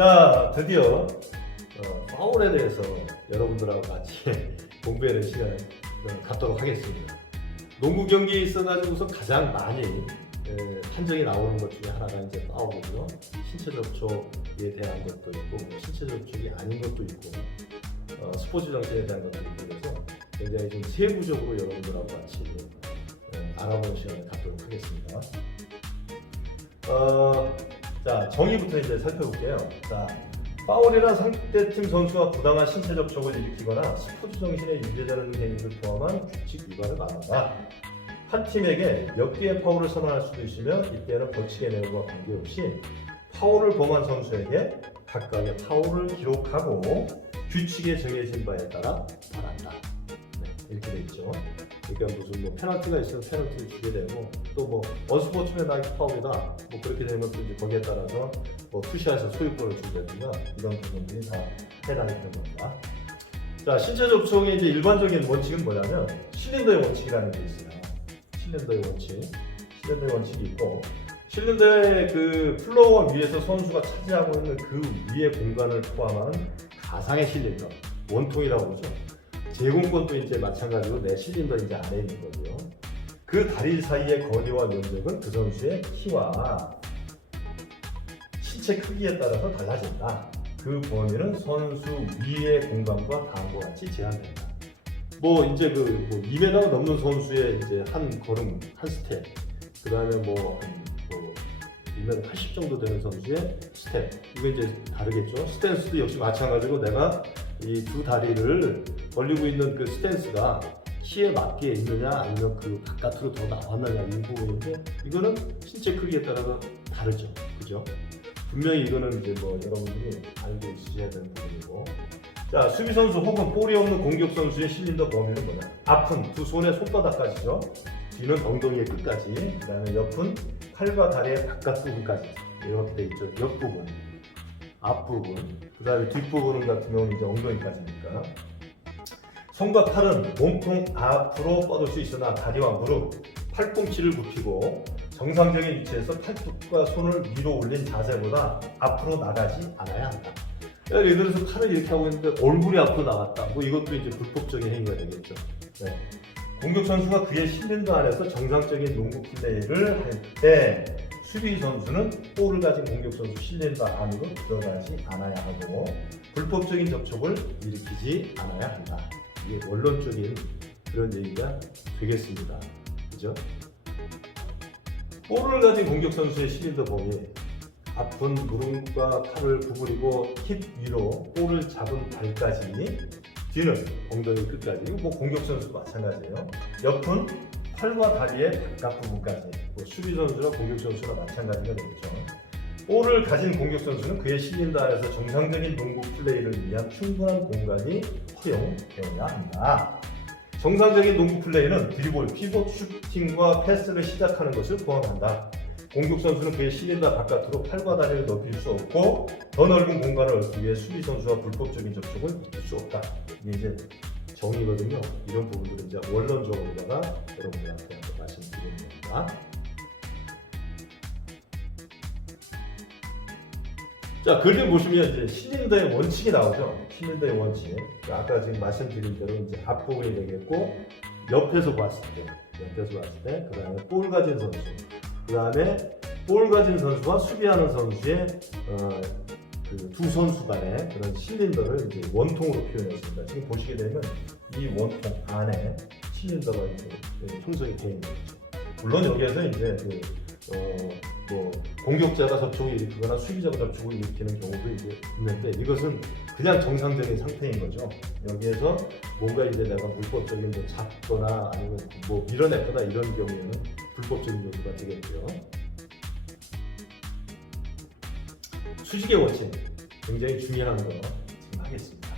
자, 드디어 파울에 대해서 여러분들하고 같이 공부해야 될 시간을 갖도록 하겠습니다. 농구 경기에 있어가지고서 가장 많이 판정이 나오는 것 중에 하나가 이제 파울이고요. 신체 접촉에 대한 것도 있고, 신체 접촉이 아닌 것도 있고, 스포츠 정신에 대한 것도 있고, 그래서 굉장히 좀 세부적으로 여러분들하고 같이 알아보는 시간을 갖도록 하겠습니다. 자, 정의부터 이제 살펴볼게요. 자, 파울이나 상대팀 선수와 부당한 신체 접촉을 일으키거나 스포츠 정신에 유배되는 행위를 포함한 규칙 위반을 말한다. 한 팀에게 몇 개의 파울을 선언할 수도 있으며 이때는 벌칙의 내용과 관계없이 파울을 범한 선수에게 각각의 파울을 기록하고 규칙에 정해진 바에 따라 말한다. 네, 이렇게 돼 있죠. 그러니까 무슨 뭐 페널티가 있으면 페널티를 주게 되고, 또 뭐 언스포츠맨 라이크 파울이다 뭐 그렇게 되면 또 이제 거기에 따라서 뭐 투시해서 소유권을 주든가 이런 부분들이 다 해당이 되는 겁니다. 자, 신체 접촉의 이제 일반적인 원칙은 뭐냐면 실린더의 원칙이라는 게 있어요. 실린더의 원칙이 있고, 실린더의 그 플로어 위에서 선수가 차지하고 있는 그 위의 공간을 포함한 가상의 실린더, 원통이라고 그러죠. 제공권도 이제 마찬가지로 내 실린더 이제 안에 있는 거고요. 그 다리 사이의 거리와 면적은 그 선수의 키와 신체 크기에 따라서 달라진다. 그 범위는 선수 위의 공간과 다음과 같이 제한된다. 뭐 이제 뭐 2m가 넘는 선수의 이제 한 걸음, 한 스텝, 그 다음에 뭐 2m 80 정도 되는 선수의 스텝, 이거 이제 다르겠죠. 스탠스도 역시 마찬가지로 내가 이 두 다리를 벌리고 있는 그 스탠스가 키에 맞게 있느냐 아니면 그 바깥으로 더 나왔느냐 이 부분인데, 이거는 신체 크기에 따라서 다르죠. 그죠? 분명히 이거는 이제 뭐 여러분들이 알고 있으셔야 되는 부분이고. 자, 수비 선수 혹은 볼이 없는 공격 선수의 실린더 범위는 뭐냐? 앞은 두 손의 손바닥까지죠. 뒤는 엉덩이의 끝까지, 그 다음에 옆은 팔과 다리의 바깥 부분까지 이렇게 돼 있죠. 옆부분, 앞부분, 그 다음에 뒷부분 같은 경우는 이제 엉덩이까지니까. 손과 팔은 몸통 앞으로 뻗을 수 있으나 다리와 무릎, 팔꿈치를 굽히고 정상적인 위치에서 팔뚝과 손을 위로 올린 자세보다 앞으로 나가지 않아야 한다. 예를 들어서 팔을 이렇게 하고 있는데 얼굴이 앞으로 나갔다. 뭐 이것도 이제 불법적인 행위가 되겠죠. 네. 공격 선수가 그의 실린더 안에서 정상적인 농구 플레이를 할 때 수비 선수는 볼을 가진 공격 선수 실린더 안으로 들어가지 않아야 하고 불법적인 접촉을 일으키지 않아야 한다. 이게 원론적인 그런 얘기가 되겠습니다. 그죠? 볼을 가진 공격 선수의 실린더 범위, 앞은 무릎과 팔을 구부리고 힙 위로 볼을 잡은 발까지, 뒤는 엉덩이 끝까지. 이거 뭐 공격 선수도 마찬가지예요. 옆은 팔과 다리의 바깥 부분까지. 뭐 수비 선수나 공격 선수나 마찬가지가 되겠죠. 볼을 가진 공격 선수는 그의 실린더 안에서 정상적인 농구 플레이를 위한 충분한 공간이 허용되어야 한다. 정상적인 농구 플레이는 드리블, 피봇, 슈팅과 패스를 시작하는 것을 포함한다. 공격 선수는 그의 실린더 바깥으로 팔과 다리를 넓힐 수 없고 더 넓은 공간을 얻기 위해 수비 선수와 불법적인 접촉을 이룰 수 없다. 이게 이제 정의거든요. 이런 부분들은 이제 원론적으로다가 여러분들한테 한번 말씀드리는 겁니다. 자, 글을 보시면 이제 실린더의 원칙이 나오죠. 실린더의 원칙. 아까 지금 말씀드린 대로 이제 앞부분이 되겠고, 옆에서 봤을 때, 그 다음에 볼 가진 선수, 그 다음에 볼 가진 선수와 수비하는 선수의 그 두 선수 간의 그런 실린더를 이제 원통으로 표현했습니다. 지금 보시게 되면 이 원통 안에 실린더가 이제 형성이 되어 있는 거죠. 물론 여기에서 이제 뭐 공격자가 접촉을 일으키거나 수비자가 접촉을 일으키는 경우도 이제 있는데, 이것은 그냥 정상적인 상태인 거죠. 여기에서 뭔가 이제 내가 불법적인 뭐 잡거나 아니면 뭐 밀어냈거나 이런 경우에는 불법적인 요소가 되겠고요. 수직의 원칙, 굉장히 중요한 거 지금 하겠습니다.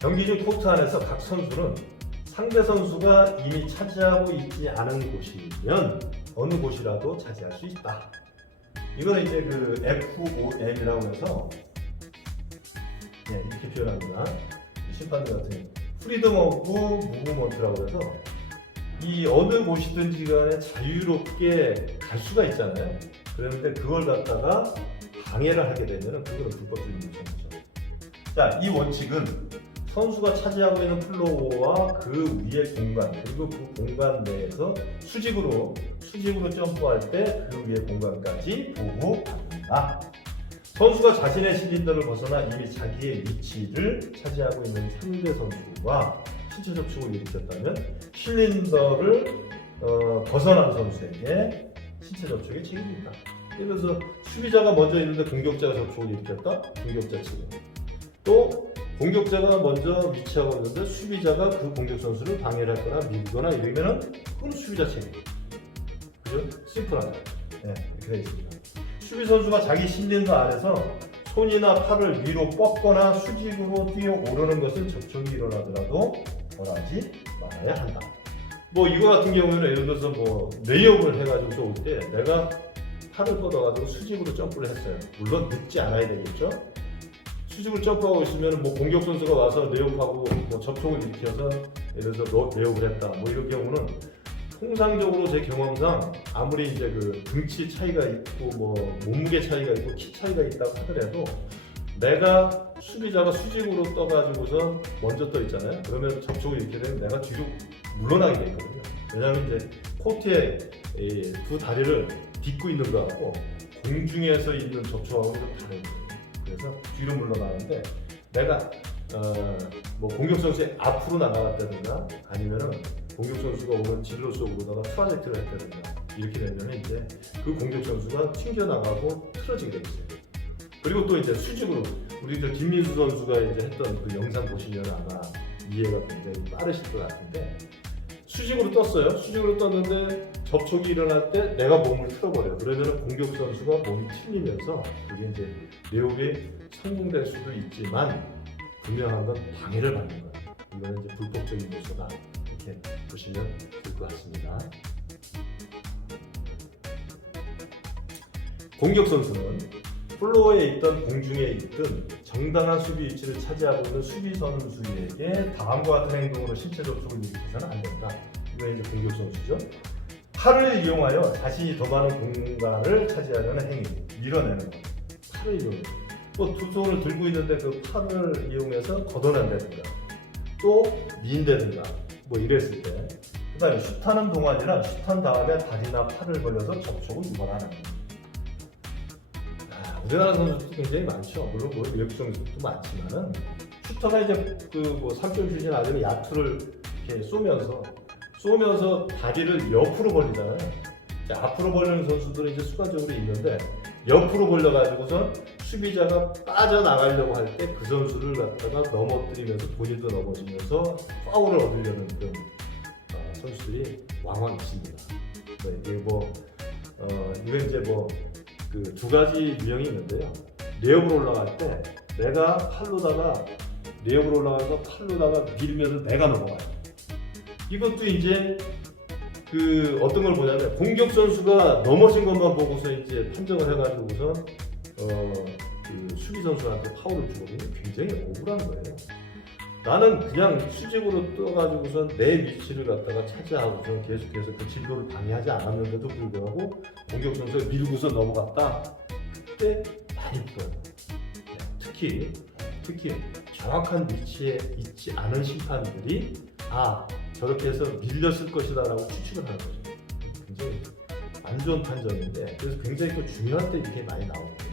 경기 중 코트 안에서 각 선수는 상대 선수가 이미 차지하고 있지 않은 곳이면 어느 곳이라도 차지할 수 있다. 이거는 이제 그 FOM이라고 해서 이렇게 표현합니다. 심판들 같은 경우 프리덤 오브 무브먼트라고 해서 이 어느 곳이든지 간에 자유롭게 갈 수가 있잖아요. 그런데 그걸 갖다가 방해를 하게 되면 그거는 불법적인 요소죠. 자, 이 원칙은 선수가 차지하고 있는 플로어와 그 위의 공간 그리고 그 공간 내에서 수직으로 점프할 때 그 위의 공간까지 보호합니다. 선수가 자신의 실린더를 벗어나 이미 자기의 위치를 차지하고 있는 상대 선수와 신체 접촉을 일으켰다면 실린더를 벗어난 선수에게 신체 접촉의 책임입니다. 예를 들어서 수비자가 먼저 있는데 공격자가 접촉을 일으켰다? 공격자 책임. 또 공격자가 먼저 위치하고 있는데 수비자가 그 공격 선수를 방해를 하거나 밀거나 이러면은 그건 수비자 책임. 그죠? 심플하죠? 네, 이렇게 되어 있습니다. 수비 선수가 자기 실린더 안에서 손이나 팔을 위로 뻗거나 수직으로 뛰어 오르는 것은 접촉이 일어나더라도 벌하지 말아야 한다. 뭐 이거 같은 경우에는 예를 들어서 뭐 레이업을 해가지고 올 때 내가 팔을 뻗어가지고 수직으로 점프를 했어요. 물론 늦지 않아야 되겠죠. 수직으로 점프하고 있으면 뭐 공격 선수가 와서 레이업하고 뭐 접촉을 일으켜서 예를 들어서 레이업을 했다. 뭐 이런 경우는 통상적으로 제 경험상 아무리 이제 그 등치 차이가 있고 뭐 몸무게 차이가 있고 키 차이가 있다고 하더라도 내가 수비자가 수직으로 떠가지고서 먼저 떠 있잖아요. 그러면 접촉을 이렇게 되면 내가 뒤로 물러나게 돼 있거든요. 왜냐하면 이제 코트에 두 다리를 딛고 있는 거하고 공중에서 있는 접촉하고는 다른 거예요. 그래서 뒤로 물러나는데 내가 뭐 공격 선수의 앞으로 나가갔다든가 아니면은 공격 선수가 오는 진로 속으로다가 트라젝트를 했다든가 이렇게 되면 이제 그 공격 선수가 튕겨 나가고 틀어지게 되겠어요. 그리고 또 이제 수직으로 우리 저 김민수 선수가 이제 했던 그 영상 보시면 아마 이해가 굉장히 빠르실 것 같은데 수직으로 떴어요. 수직으로 떴는데 접촉이 일어날 때 내가 몸을 틀어버려요. 그러면 공격 선수가 몸이 틀리면서 그게 이제 레이업이 성공될 수도 있지만 분명한 건 방해를 받는 거예요. 이거는 이제 불법적인 요소다. 이렇게 보시면 될 것 같습니다. 공격 선수는 플로어에 있던 공중에 있든 정당한 수비 위치를 차지하고 있는 수비 선수에게 다음과 같은 행동으로 신체 접촉을 일으켜서는 안 된다. 이건 이제 공격 선수죠. 팔을 이용하여 자신이 더 많은 공간을 차지하려는 행위, 밀어내는 것. 팔을 이용해. 또 두 손을 들고 있는데 그 팔을 이용해서 걷어낸다든가, 또 민다든가, 뭐 이랬을 때. 그다음에 슛하는 동안이나 슛한 다음에 다리나 팔을 벌려서 접촉을 유발하는 것. 우리나라 선수도 굉장히 많죠. 물론 뭐 외국 선수도 많지만은 슈터가 이제 그 뭐 3점 슛이 나면 야투를 이렇게 쏘면서 다리를 옆으로 벌리잖아요. 자, 앞으로 벌리는 선수들은 이제 순간적으로 있는데 옆으로 벌려가지고서 수비자가 빠져나가려고 할 때 그 선수를 갖다가 넘어뜨리면서 본인도 넘어지면서 파울을 얻으려는 그런 선수들이 왕왕 있습니다. 네, 이게 뭐 이건 이제 뭐 그 두 가지 유형이 있는데요. 레이업으로 올라갈 때 내가 팔로다가 레이업으로 올라가서 팔로다가 밀면서 내가 넘어가요. 이것도 이제 그 어떤 걸 보냐면 공격 선수가 넘어진 것만 보고서 이제 판정을 해가지고서 그 수비 선수한테 파울을 주거든요. 굉장히 억울한 거예요. 나는 그냥 수직으로 떠가지고서 내 위치를 갖다가 차지하고서 계속해서 그 진도를 방해하지 않았는데도 불구하고 공격 선수가 밀고서 넘어갔다. 그때 많이 풀어요. 특히 정확한 위치에 있지 않은 심판들이 저렇게 해서 밀렸을 것이다 라고 추측을 하는 거죠. 굉장히 안 좋은 판정인데 그래서 굉장히 또 중요한 때 이렇게 많이 나오거든요.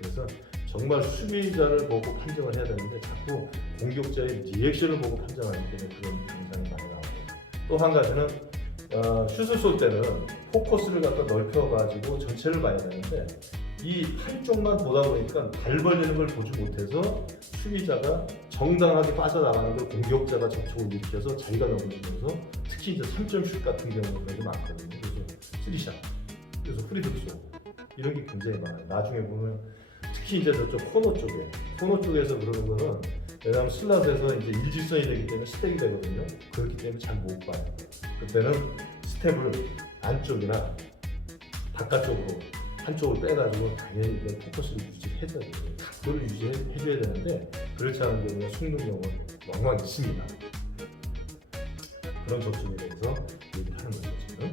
그래서 정말 수비자를 보고 판정을 해야 되는데 자꾸 공격자의 리액션을 보고 판정하기 때문에 그런 현상이 많이 나오고, 또 한 가지는 슛을 쏠 때는 포커스를 갖다 넓혀가지고 전체를 봐야 되는데 이 팔 쪽만 보다 보니까 발 벌리는 걸 보지 못해서 수비자가 정당하게 빠져나가는 걸 공격자가 접촉을 일으켜서 자기가 넘어지면서 특히 이제 3점 슛 같은 경우가 되게 많거든요. 그래서 3샷, 그래서 프리드로 이런 게 굉장히 많아요. 나중에 보면 특히 이제 저쪽 코너 쪽에서 그러는 거는 왜냐하면 슬롯에서 이제 일직선이 되기 때문에 스텝이 되거든요. 그렇기 때문에 잘 못 봐요. 그때는 스텝을 안쪽이나 바깥쪽으로 한쪽을 빼가지고 당연히 포커스를 유지해줘야 돼요. 각도를 유지해줘야 되는데 그렇지 않은 경우에 속는 경우는 왕왕 있습니다. 그런 접촉에 대해서 얘기를 하는 거죠 지금.